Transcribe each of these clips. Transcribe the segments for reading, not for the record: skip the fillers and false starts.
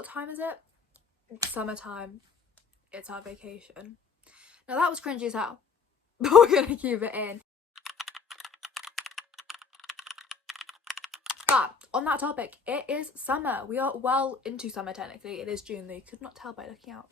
what time is it? It's summertime. It's our vacation. Now that was cringy as hell, but we're gonna keep it in. But on that topic, it is summer. We are well into summer technically. It is June though, you could not tell by looking out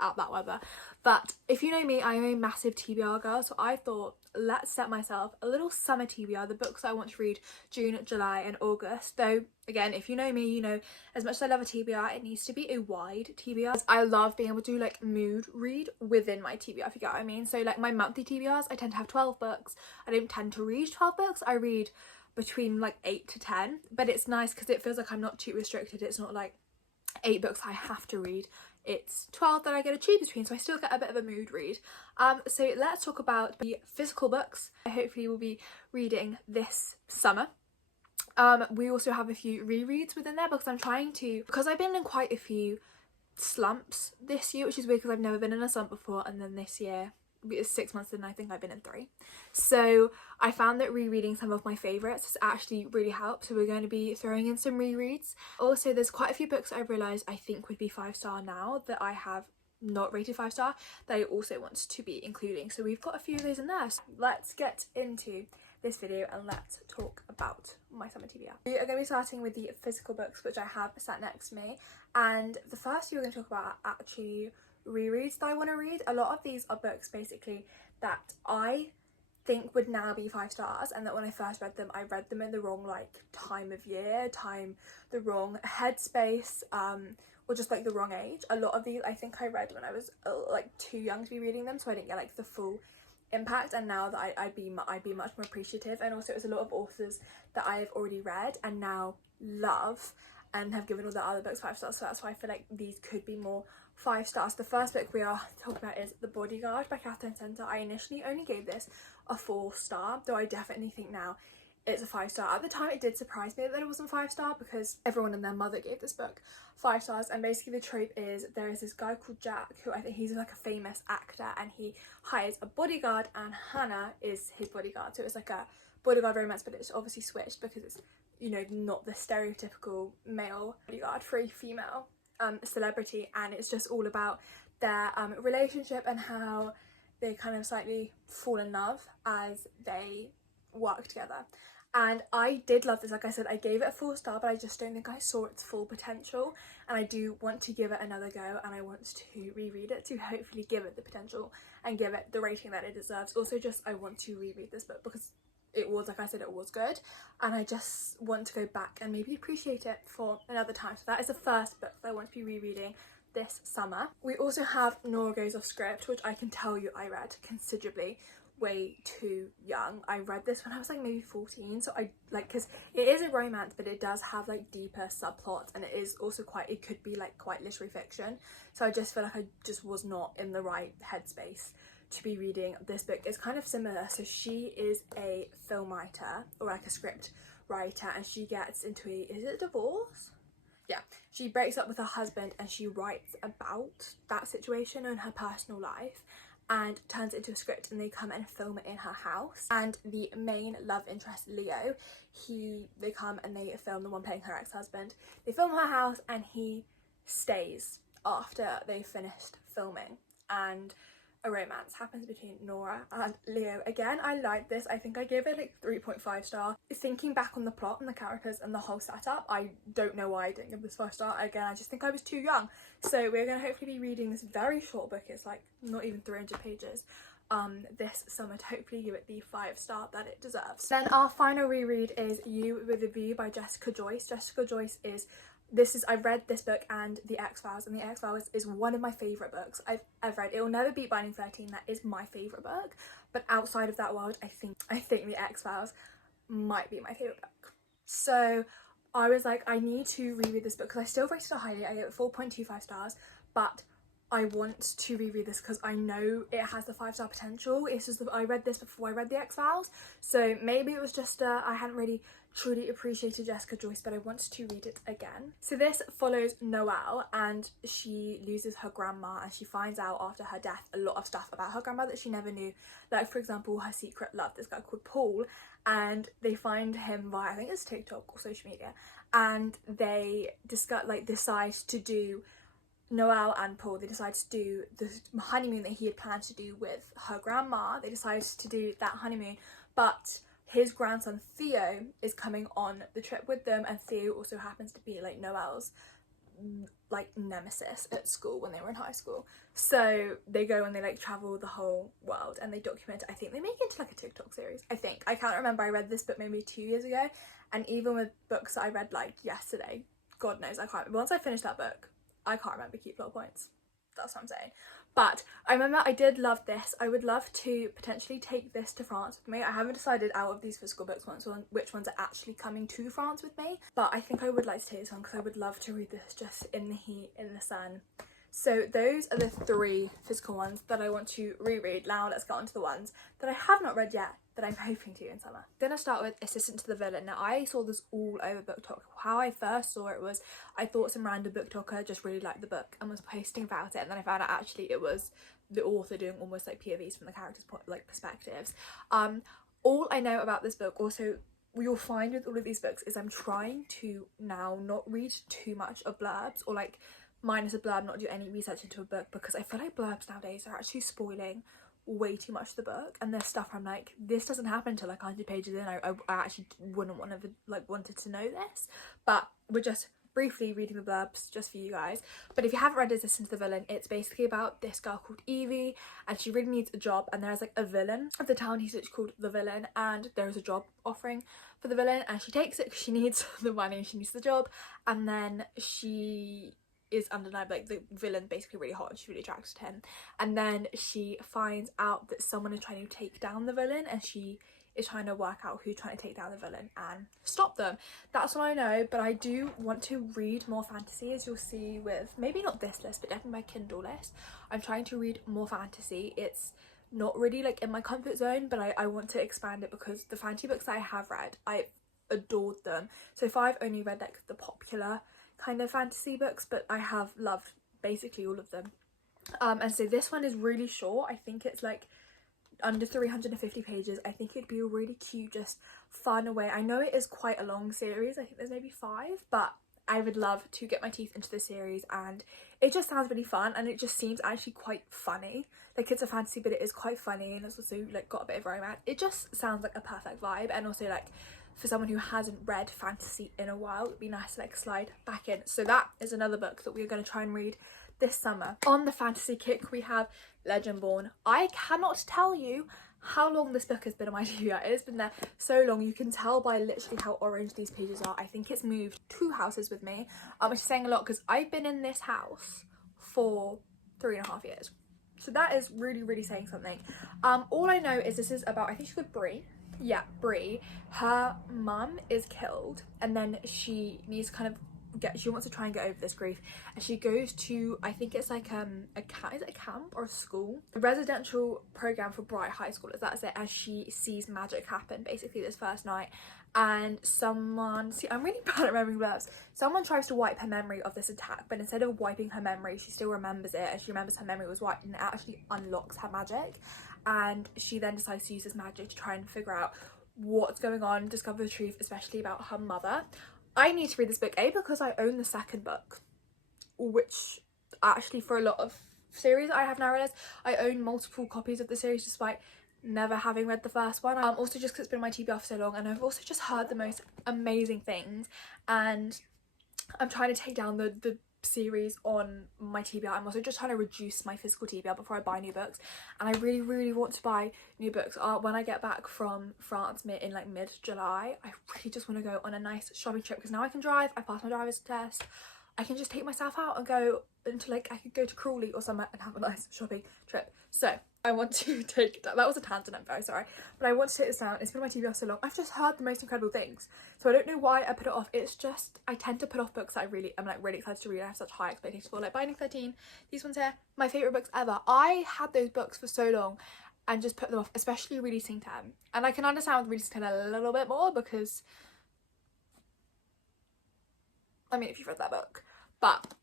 at that weather. But if you know me, I am a massive TBR girl, so I thought let's set myself a little summer TBR, the books I want to read June, July and August. Though again, if you know me, you know as much as I love a TBR, it needs to be a wide TBR. I love being able to like mood read within my TBR, if you get what I mean. So like my monthly TBRs, I tend to have 12 books. I don't tend to read 12 books. I read between like 8 to 10, but it's nice because it feels like I'm not too restricted. It's not like 8 books I have to read, it's 12 that I get to choose between, so I still get a bit of a mood read. So let's talk about the physical books I hopefully will be reading this summer. We also have a few rereads within there because I'm trying to, because I've been in quite a few slumps this year, which is weird because I've never been in a slump before, and then this year it's 6 months and I think I've been in 3. So I found that rereading some of my favourites has actually really helped, so we're going to be throwing in some rereads. Also there's quite a few books I've realised I think would be 5-star now that I have not rated 5-star that I also want to be including, so we've got a few of those in there. So let's get into this video and let's talk about my summer TBR. We are going to be starting with the physical books which I have sat next to me, and the first few we're going to talk about are actually rereads that I want to read. A lot of these are books basically that I think would now be 5 stars, and that when I first read them, I read them in the wrong like time of year, the wrong headspace, or just like the wrong age. A lot of these I think I read when I was like too young to be reading them, so I didn't get like the full impact, and now that I'd be much more appreciative. And also it was a lot of authors that I have already read and now love and have given all the other books 5 stars, so that's why I feel like these could be more 5 stars. The first book we are talking about is The Bodyguard by Catherine Center. I initially only gave this a 4-star, though I definitely think now it's a 5-star. At the time it did surprise me that it wasn't 5-star because everyone and their mother gave this book 5 stars, and basically the trope is there is this guy called Jack who I think he's like a famous actor, and he hires a bodyguard and Hannah is his bodyguard. So it's like a bodyguard romance, but it's obviously switched because it's, you know, not the stereotypical male bodyguard for a female celebrity, and it's just all about their relationship and how they kind of slightly fall in love as they work together. And I did love this. Like I said, I gave it a 4-star, but I just don't think I saw its full potential, and I do want to give it another go, and I want to reread it to hopefully give it the potential and give it the rating that it deserves. Also just I want to reread this book because it was, like I said, it was good, and I just want to go back and maybe appreciate it for another time. So that is the first book that I want to be rereading this summer. We also have Nora Goes Off Script, which I can tell you I read considerably way too young. I read this when I was like maybe 14, so I like, because it is a romance but it does have like deeper subplots, and it is also quite, it could be like quite literary fiction, so I just feel like I just was not in the right headspace to be reading this book. It's kind of similar. So she is a film writer or like a script writer, and she gets into is it a divorce? Yeah, she breaks up with her husband and she writes about that situation and her personal life and turns it into a script, and they come and film it in her house. And the main love interest, Leo, they come and they film, the one playing her ex-husband, they film her house and he stays after they've finished filming, and a romance happens between Nora and Leo. Again, I like this. I think I gave it like 3.5 star. Thinking back on the plot and the characters and the whole setup, I don't know why I didn't give this 5 star. Again, I just think I was too young. So we're going to hopefully be reading this very short book. It's like not even 300 pages this summer to hopefully give it the 5 star that it deserves. Then our final reread is You With a View by Jessica Joyce. Jessica Joyce is I've read this book and The X-Files, and The X-Files is one of my favourite books I've read. It will never beat Binding 13, that is my favourite book, but outside of that world, I think The X-Files might be my favourite book. So I was like, I need to reread this book because I still rated it highly. I gave it 4.25 stars, but I want to reread this because I know it has the 5-star potential. It's just I read this before I read The X-Files, so maybe it was just I hadn't really truly appreciated Jessica Joyce, but I wanted to read it again. So this follows Noelle, and she loses her grandma, and she finds out after her death a lot of stuff about her grandma that she never knew. Like, for example, her secret love, this guy called Paul, and they find him via, I think it's TikTok or social media, and they decide to do, Noelle and Paul, they decide to do the honeymoon that he had planned to do with her grandma. They decided to do that honeymoon, but his grandson Theo is coming on the trip with them, and Theo also happens to be like Noelle's like nemesis at school when they were in high school. So they go and they like travel the whole world and they document it. I think they make it into like a TikTok series. I can't remember. I read this book maybe 2 years ago, and even with books that I read like yesterday, God knows I can't. Once I finished that book, I can't remember key plot points. That's what I'm saying. But I remember I did love this. I would love to potentially take this to France with me. I haven't decided out of these physical books which ones are actually coming to France with me. But I think I would like to take this one because I would love to read this just in the heat, in the sun. So those are the 3 physical ones that I want to reread. Now let's get on to the ones that I have not read yet that I'm hoping to in summer. Gonna start with Assistant to the Villain. Now I saw this all over BookTok. How I first saw it was I thought some random BookToker just really liked the book and was posting about it, and then I found out actually it was the author doing almost like POVs from the characters' perspectives. All I know about this book, also you'll find with all of these books, is I'm trying to now not read too much of blurbs, or like minus a blurb, not do any research into a book, because I feel like blurbs nowadays are actually spoiling way too much of the book, and there's stuff I'm like, this doesn't happen until like 100 pages in. I actually wouldn't want to wanted to know this, but we're just briefly reading the blurbs just for you guys. But if you haven't read Assistant to the Villain, it's basically about this girl called Evie, and she really needs a job, and there's like a villain of the town, he's called the Villain, and there's a job offering for the villain, and she takes it because she needs the money, she needs the job, and then she is undeniably like the villain, basically really hot, and she's really attracted to him, and then she finds out that someone is trying to take down the villain, and she is trying to work out who's trying to take down the villain and stop them. That's what I know, but I do want to read more fantasy, as you'll see with maybe not this list but definitely my Kindle list. I'm trying to read more fantasy. It's not really like in my comfort zone, but I want to expand it because the fantasy books that I have read, I adored them. So far I've only read like the popular kind of fantasy books, but I have loved basically all of them. And so this one is really short. I think it's like under 350 pages. I think it'd be a really cute, just fun way. I know it is quite a long series. I think there's maybe 5, but I would love to get my teeth into the series, and it just sounds really fun, and it just seems actually quite funny. Like, it's a fantasy, but it is quite funny, and it's also like got a bit of romance. It just sounds like a perfect vibe, and also like for someone who hasn't read fantasy in a while, it'd be nice to like slide back in. So that is another book that we're going to try and read this summer. On the fantasy kick, we have Legendborn. I cannot tell you how long this book has been on my TBR. It has been there so long. You can tell by literally how orange these pages are. I think it's moved 2 houses with me, which is saying a lot because I've been in this house for 3.5 years. So that is really, really saying something. All I know is this is about, I think she's called Brie. Yeah, Brie. Her mum is killed, and then she needs kind of she wants to try and get over this grief, and she goes to, I think it's like is it a camp or a school, a residential program for Bright High Schoolers, that's it, and she sees magic happen basically this first night, and someone, see, I'm really bad at remembering blurbs, someone tries to wipe her memory of this attack, but instead of wiping her memory, she still remembers it, and she remembers her memory was wiped, and it actually unlocks her magic, and she then decides to use this magic to try and figure out what's going on, discover the truth, especially about her mother. I need to read this book, A, because I own the second book, which actually for a lot of series I have now realised, I own multiple copies of the series despite never having read the first one. Also just because it's been my TBR for so long, and I've also just heard the most amazing things, and I'm trying to take down the series on my TBR. I'm also just trying to reduce my physical TBR before I buy new books, and I really, really want to buy new books. When I get back from France in like mid-July, I really just want to go on a nice shopping trip, because now I can drive, I passed my driver's test, I can just take myself out and go into like, I could go to Crawley or somewhere and have a nice shopping trip. So I want to take that was a tangent, I'm very sorry, but I want to take this down. It's been on my TBR so long. I've just heard the most incredible things, so I don't know why I put it off. It's just I tend to put off books that I'm like really excited to read. I have such high expectations for, like Binding 13, these ones here, my favourite books ever. I had those books for so long and just put them off, especially Releasing 10, and I can understand with Releasing 10 a little bit more because I mean, if you've read that book. But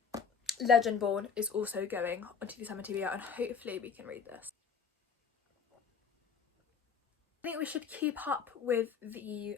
Legendborn is also going onto the summer TBR, and hopefully we can read this. I think we should keep up with the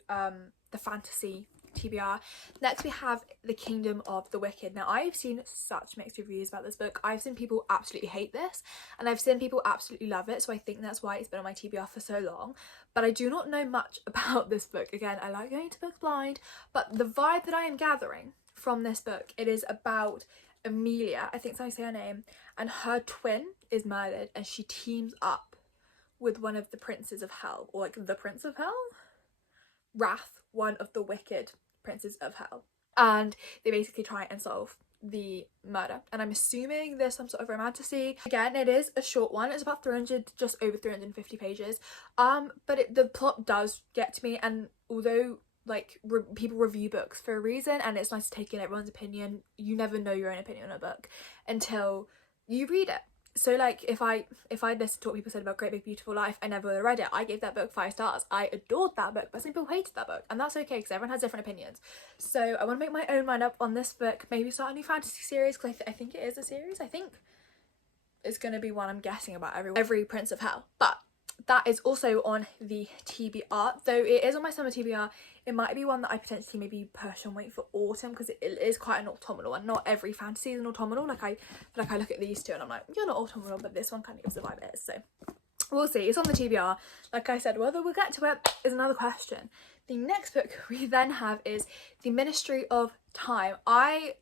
fantasy TBR. Next we have The Kingdom of the Wicked. Now I've seen such mixed reviews about this book. I've seen people absolutely hate this and I've seen people absolutely love it, so I think that's why it's been on my TBR for so long. But I do not know much about this book. Again, I like going to books blind, but the vibe that I am gathering from this book, it is about Amelia, I think that's how you say her name, and her twin is murdered and she teams up with one of the princes of hell, or like the Prince of Hell? Wrath, one of the wicked princes of hell. And they basically try and solve the murder. And I'm assuming there's some sort of romantasy. Again, it is a short one. It's about 300, just over 350 pages. But the plot does get to me, and although like people review books for a reason and it's nice to take in everyone's opinion, you never know your own opinion on a book until you read it. So like if I listened to what people said about Great Big Beautiful Life, I never would have read it. I gave that book 5 stars. I adored that book, but some people hated that book, and that's okay because everyone has different opinions. So I want to make my own mind up on this book, maybe start a new fantasy series, because I think it is a series. I think it's going to be one, I'm guessing, about every Prince of Hell. But that is also on the TBR, though it is on my summer TBR. It might be one that I potentially maybe push and wait for autumn, because it is quite an autumnal, and not every fantasy is an autumnal. Like I look at these two and I'm like, you're not autumnal, but this one kind of gives the vibe it is. So we'll see. It's on the TBR. Like I said, whether we'll get to it is another question. The next book we then have is The Ministry of Time. I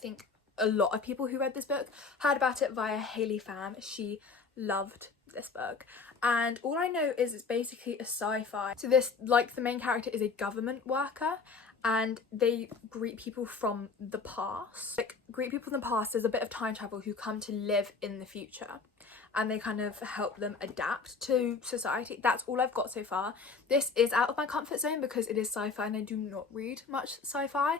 think a lot of people who read this book heard about it via Hayley Pham. She loved this book, and all I know is it's basically a sci-fi. So this, like, the main character is a government worker and they greet people from the past. There's a bit of time travel who come to live in the future, and they kind of help them adapt to society. That's all I've got so far. This is out of my comfort zone because it is sci-fi and I do not read much sci-fi.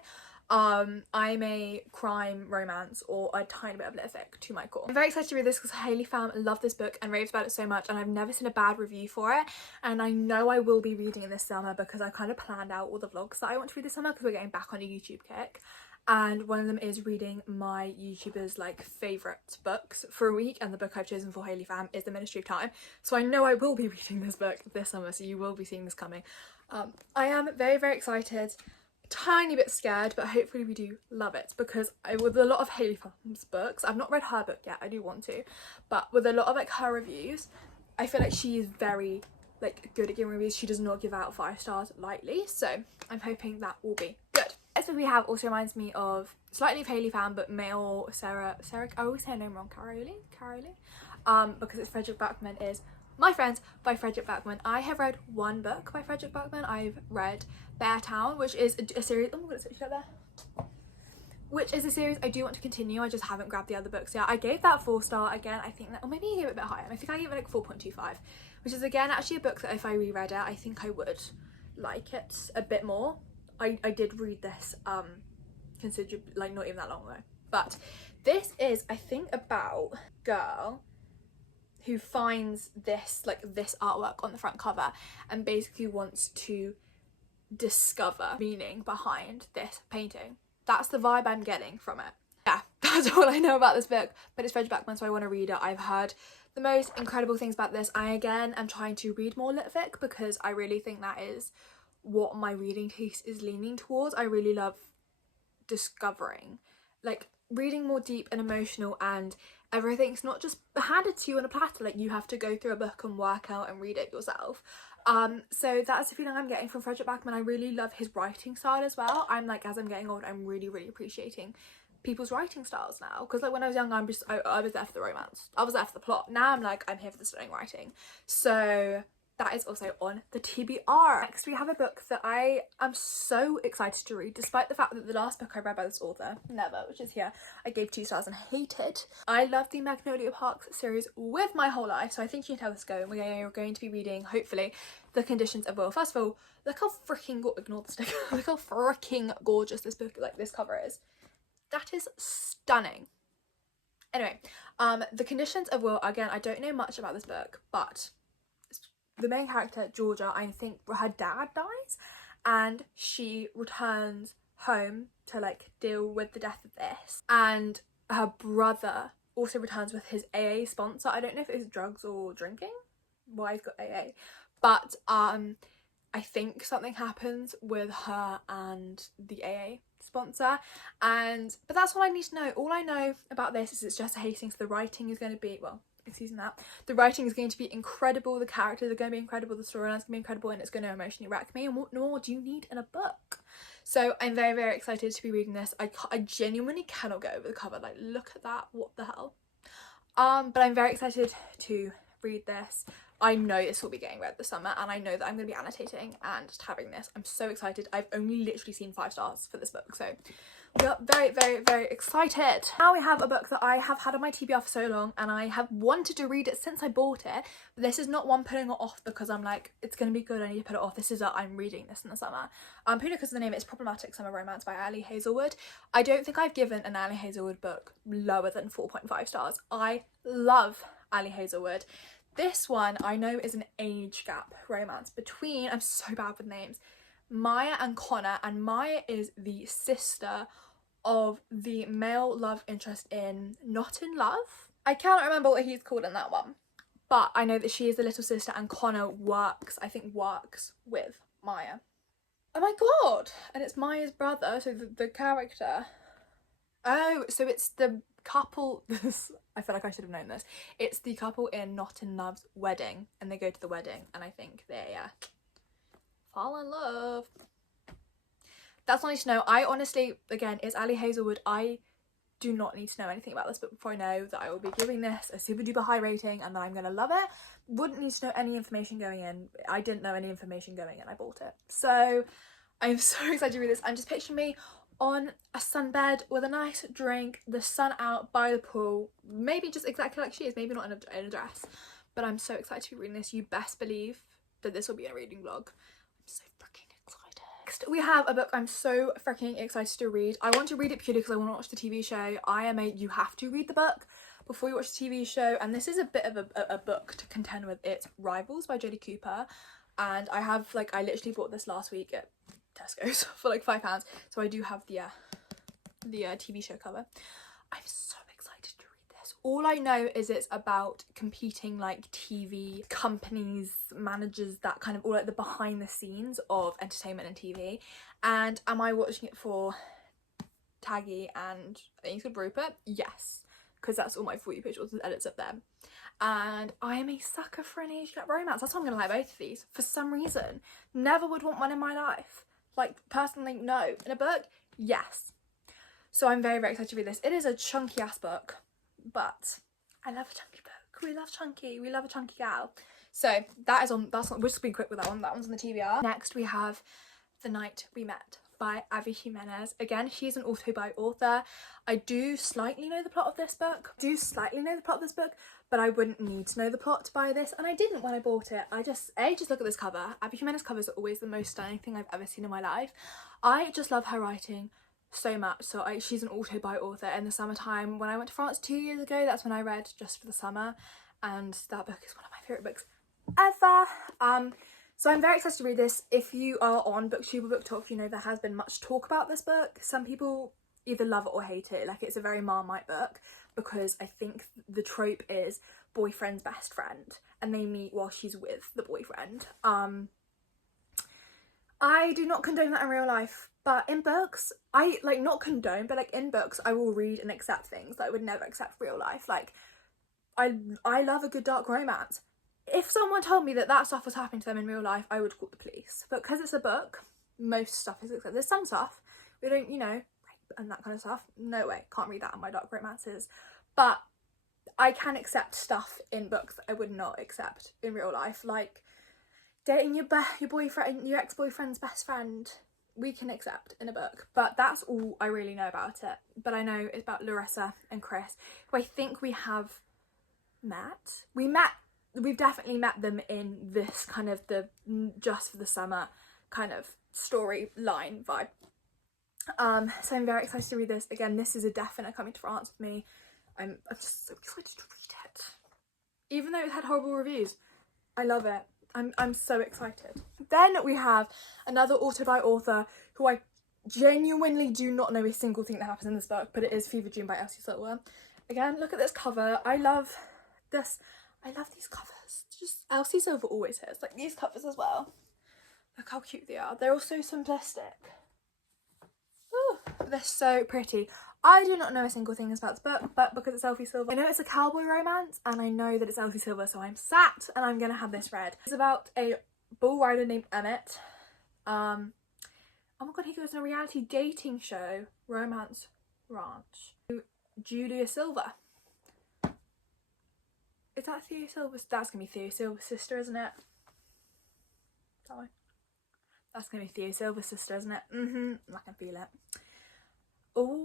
I'm a crime, romance, or a tiny bit of lit fic to my core. I'm very excited to read this because Hayley Pham loved this book and raves about it so much, and I've never seen a bad review for it, and I know I will be reading it this summer because I kind of planned out all the vlogs that I want to read this summer because we're getting back on a YouTube kick, and one of them is reading my YouTuber's like favourite books for a week, and the book I've chosen for Hayley Pham is The Ministry of Time, so I know I will be reading this book this summer, so you will be seeing this coming. I am very, very excited. Tiny bit scared, but hopefully we do love it, because with a lot of Hayley Pham's books, I've not read her book yet, I do want to, but with a lot of like her reviews, I feel like she is very like good at giving reviews. She does not give out 5 stars lightly, so I'm hoping that will be good. Next one we have also reminds me of slightly of Hayley Pham, but male Sarah, I always say her name wrong, Carolee, because it's Frederick Backman, is My Friends by Frederick Backman. I have read one book by Frederick Backman. I've read Bear Town, which is a series. Oh my god, it's actually up there. Which is a series I do want to continue. I just haven't grabbed the other books yet. I gave that 4 star again. I think that, or maybe I gave it a bit higher. I think I gave it like 4.25, which is again actually a book that if I reread it, I think I would like it a bit more. I did read this considerably, like not even that long ago. But this is, I think, about a girl who finds this artwork on the front cover and basically wants to discover meaning behind this painting. That's the vibe I'm getting from it. Yeah, that's all I know about this book, but it's Frederick Backman, so I want to read it. I've heard the most incredible things about this. I again am trying to read more lit fic because I really think that is what my reading taste is leaning towards. I really love discovering, like, reading more deep and emotional, and everything's not just handed to you on a platter. Like, you have to go through a book and work out and read it yourself. So that's the feeling I'm getting from Frederick Backman. I really love his writing style as well. I'm like, as I'm getting older, I'm really appreciating people's writing styles now, because like when I was young, I was there for the romance, I was there for the plot. Now I'm like, I'm here for the stunning writing. So that is also on the TBR. Next we have a book that I am so excited to read, despite the fact that the last book I read by this author, Never, which is here, I gave 2 stars and hated. I love the Magnolia Park series with my whole life, so I think you can tell this going. We're going to be reading, hopefully, The Conditions of Will. First of all, look how freaking ignore the sticker. Look how freaking gorgeous this book, like this cover is. That is stunning. Anyway, The Conditions of Will, again, I don't know much about this book, but the main character, Georgia, I think her dad dies and she returns home to like deal with the death of this, and her brother also returns with his AA sponsor. I don't know if it was drugs or drinking, why he's got AA, but I think something happens with her and the AA sponsor, but that's all I need to know. All I know about this is it's Jessa Hastings. The writing is going to be, well, excuse that, the writing is going to be incredible, the characters are going to be incredible, the storyline is going to be incredible, and it's going to emotionally wreck me, and what more do you need in a book? So I'm very, very excited to be reading this. I genuinely cannot get over the cover, like look at that, what the hell. But I'm very excited to read this. I know this will be getting read this summer, and I know that I'm going to be annotating and just having this. I'm so excited. I've only literally seen 5 stars for this book, so we are very, very, very excited. Now we have a book that I have had on my TBR for so long, and I have wanted to read it since I bought it, but this is not one putting it off because I'm like, it's going to be good, I need to put it off. This is I'm reading this in the summer. Purely because of the name, it's Problematic Summer Romance by Ali Hazelwood. I don't think I've given an Ali Hazelwood book lower than 4.5 stars. I love Ali Hazelwood. This one I know is an age gap romance between, I'm so bad with names, Maya and Connor, and Maya is the sister of the male love interest in Not in Love. I cannot remember what he's called in that one, but I know that she is the little sister, and Connor works with Maya. Oh my god! And it's Maya's brother, so the character. Oh, so it's the couple, I feel like I should have known this. It's the couple in Not in Love's wedding, and they go to the wedding, and I think they fall in love. That's all I need to know. I honestly, again, it's Ali Hazelwood. I do not need to know anything about this book before I know that I will be giving this a super duper high rating and that I'm gonna love it. Wouldn't need to know any information going in. I didn't know any information going in, I bought it. So I'm so excited to read this. I'm just picturing me on a sunbed with a nice drink, the sun out by the pool, maybe just exactly like she is, maybe not in a dress, but I'm so excited to be reading this. You best believe that this will be a reading vlog. I'm so freaking excited. Next we have a book I'm so freaking excited to read. I want to read it purely because I want to watch the TV show. You have to read the book before you watch the TV show, and this is a bit of a book to contend with its rivals by Jodie Cooper, and I literally bought this last week at Tesco's for like £5, so I do have the TV show cover. I'm so excited to read this. All I know is it's about competing like TV companies, managers, that kind of all like the behind the scenes of entertainment and TV. And am I watching it for Taggy and I think it's called Rupert? Yes, because that's all my For You page was, the edits up there. And I am a sucker for an age gap romance. That's why I'm gonna like both of these for some reason. Never would want one in my life. Like, personally, no. In a book, yes. So I'm very, very excited to read this. It is a chunky ass book, but I love a chunky book. We love chunky. We love a chunky gal. So we'll just be quick with that one. That one's on the TBR. Next we have The Night We Met by Abby Jimenez. Again, she's an auto-bi author. I do slightly know the plot of this book. But I wouldn't need to know the plot to buy this, and I didn't when I bought it. I just look at this cover. Abby Jimenez covers are always the most stunning thing I've ever seen in my life. I just love her writing so much. So she's an auto-bi author. In the summertime, when I went to France 2 years ago, that's when I read Just for the Summer, and that book is one of my favourite books ever. So I'm very excited to read this. If you are on BookTube or BookTok, you know there has been much talk about this book. Some people either love it or hate it. Like, it's a very Marmite book because I think the trope is boyfriend's best friend and they meet while she's with the boyfriend. I do not condone that in real life, but in books, I not condone, but like in books I will read and accept things that I would never accept real life. Like, I love a good dark romance. If someone told me that that stuff was happening to them in real life, I would call the police. But because it's a book, most stuff is accepted. There's some stuff we don't, rape and that kind of stuff. No way, can't read that in my dark romances. But I can accept stuff in books that I would not accept in real life, like dating your boyfriend, your ex-boyfriend's best friend. We can accept in a book, but that's all I really know about it. But I know it's about Larissa and Chris, who I think we have met. We've definitely met them in this kind of the Just for the Summer kind of storyline vibe. So I'm very excited to read this. Again, this is a definite coming to France with me. I'm just so excited to read it. Even though it had horrible reviews, I love it. I'm so excited. Then we have another auto-bi author who I genuinely do not know a single thing that happens in this book, but it is Fever Dream by Elsie Silver. Again, look at this cover. I love this. I love these covers. Just Elsie Silver always has like these covers as well. Look how cute they are. They're all so simplistic. Oh, they're so pretty. I do not know a single thing about this book, but because it's Elsie Silver, I know it's a cowboy romance, and I know that it's Elsie Silver, so I'm sat and I'm gonna have this read. It's about a bull rider named Emmett. Oh my god, he goes on a reality dating show, Romance Ranch. Julia Silver. Is that Theo Silver's? That's gonna be Theo Silver's sister, isn't it? That one. That's gonna be Theo Silver's sister, isn't it? I can feel it. Oh,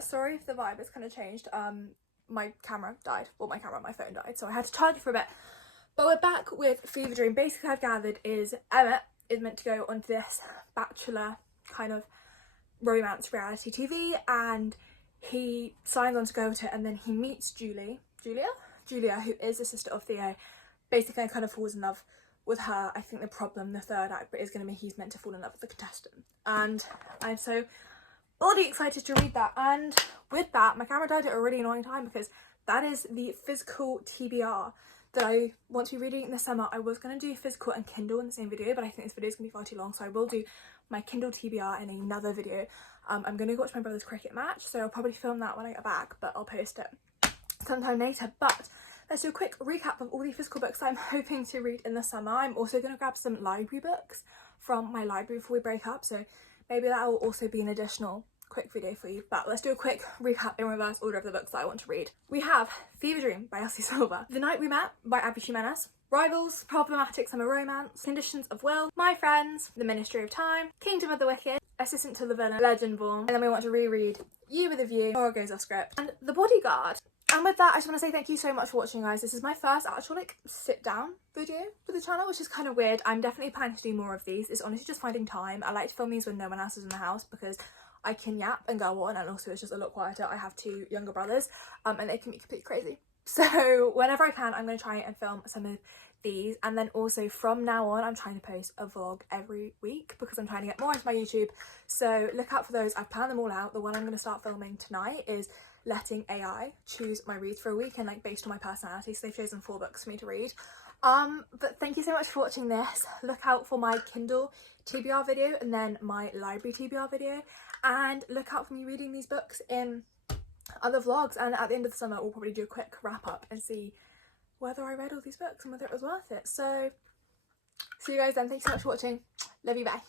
sorry if the vibe has kind of changed. My camera died. Well, my phone died, so I had to charge it for a bit. But we're back with Fever Dream. Basically, I've gathered is Emmett is meant to go onto this bachelor kind of romance reality TV, and he signs on to go to it, and then he meets Julia, who is the sister of Theo. Basically, kind of falls in love with her. I think the problem, the third act, is going to be he's meant to fall in love with the contestant, and I'm so bloody excited to read that. And with that, my camera died at a really annoying time because that is the physical TBR that I want to be reading in the summer. I was going to do physical and Kindle in the same video, but I think this video is going to be far too long, so I will do my Kindle TBR in another video. I'm going to go watch my brother's cricket match, so I'll probably film that when I get back, but I'll post it sometime later. But let's do a quick recap of all the physical books I'm hoping to read in the summer. I'm also going to grab some library books from my library before we break up, so maybe that will also be an additional quick video for you. But let's do a quick recap in reverse order of the books that I want to read. We have Fever Dream by Elsie Silver, The Night We Met by Abby Jimenez, Rivals, Problematic Summer Romance, Conditions of Will, My Friends, The Ministry of Time, Kingdom of the Wicked, Assistant to the Villain, Legendborn, and then we want to reread You with a View, Horror Goes Off Script, and The Bodyguard. And with that, I just want to say thank you so much for watching, guys. This is my first actual sit down video for the channel, which is kind of weird. I'm definitely planning to do more of these. It's honestly just finding time. I like to film these when no one else is in the house because I can yap and go on, and also it's just a lot quieter. I have two younger brothers and they can be completely crazy. So whenever I can, I'm going to try and film some of these, and then also from now on I'm trying to post a vlog every week because I'm trying to get more into my YouTube, so look out for those. I've planned them all out. The one I'm going to start filming tonight is letting AI choose my reads for a week, and like based on my personality, so they've chosen 4 books for me to read. But thank you so much for watching this. Look out for my Kindle TBR video and then my library TBR video, and look out for me reading these books in other vlogs, and at the end of the summer we'll probably do a quick wrap up and see whether I read all these books and whether it was worth it. So see you guys then. Thanks so much for watching. Love you, bye.